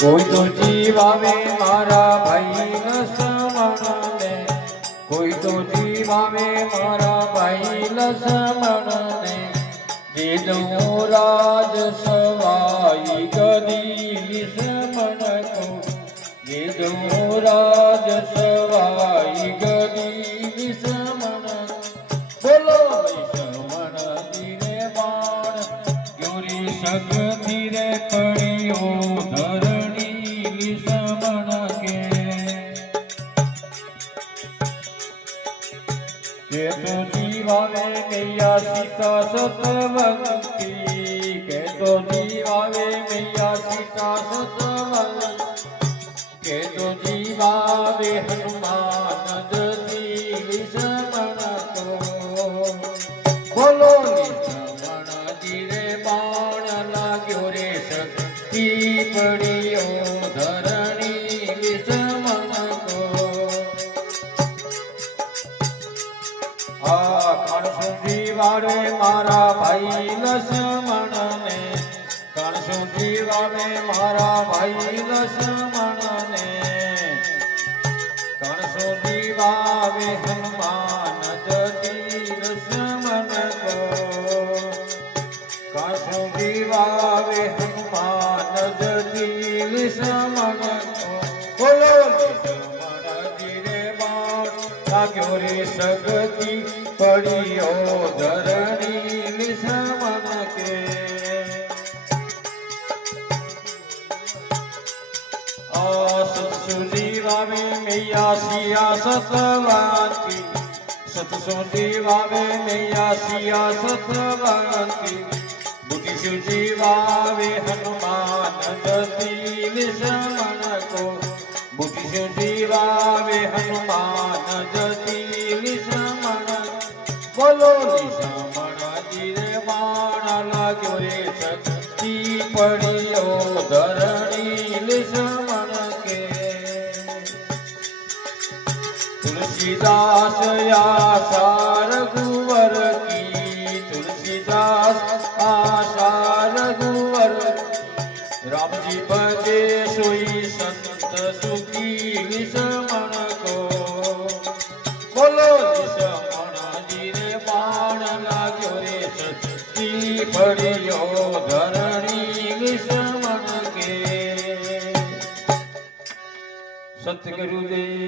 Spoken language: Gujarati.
કોઈ તો જીવ આવે મારા ભાઈ લસમણ ને, કોઈ તો જીવ આવે મારા ભાઈ લસમણ ને, જેનું રાજ સવાઈ ગદી લસમણ કો, જેનું રાજ સવાઈ ગદી લસમણ, બોલો લસમણ ધીરે બાણ ગોરી શક્તિ રે પડ્યો ધરણી લસમણ કે, કે તો જીવાવે મૈયા સીતા સતવંતી, કે તો જીવાવે મૈયા સીતા સતવંતી, કે તો જીવાવે હનુમાન જતી લસમણ તો, બોલો લસમણ ધીરે બાણ લાગ્યો રે શક્તિ પડ્યો ધરણી લસમણ તો, આ કાણસું જીવાડે મારા ભાઈ લસમણ ને, કાણસું જીવાડે મારા ભાઈ લસમણ ને, કાણસું જીવાવે હનુમાન જતી લસમણ કો, કાણસું જીવાવે હનુમાન જતી લસમણ કો, બોલો લસમણ ધીરે બાણ લાગ્યો રે શક્તિ પડ્યો ધરણી લસમણ કે, આ સતસુજી વાવે મૈયા સિયા સતવંતી, સતસુજી વાવે મૈયા સિયા સતવંતી, બુદ્ધિસુજી વાવે હનુમાન જતી લસમણ કો, બુદ્ધિસુજી વાવે હનુમાન જતી લસમણ, બોલો લસમણ ધીરે બાણ લાગ્યો રે શક્તિ પડ્યો ધરણી લસમણ કે, તુલસીદાસ આશા રઘુવર કી, તુલસીદાસ આશા રઘુવર, રામજી ભજે સોઈ સંત સુખી લસમણ કો, બોલો લસમણ ધીરે બાણ લાગ્યો રે શક્તિ પડ્યો ધરણી લસમણ કે, સતગુરુદેવ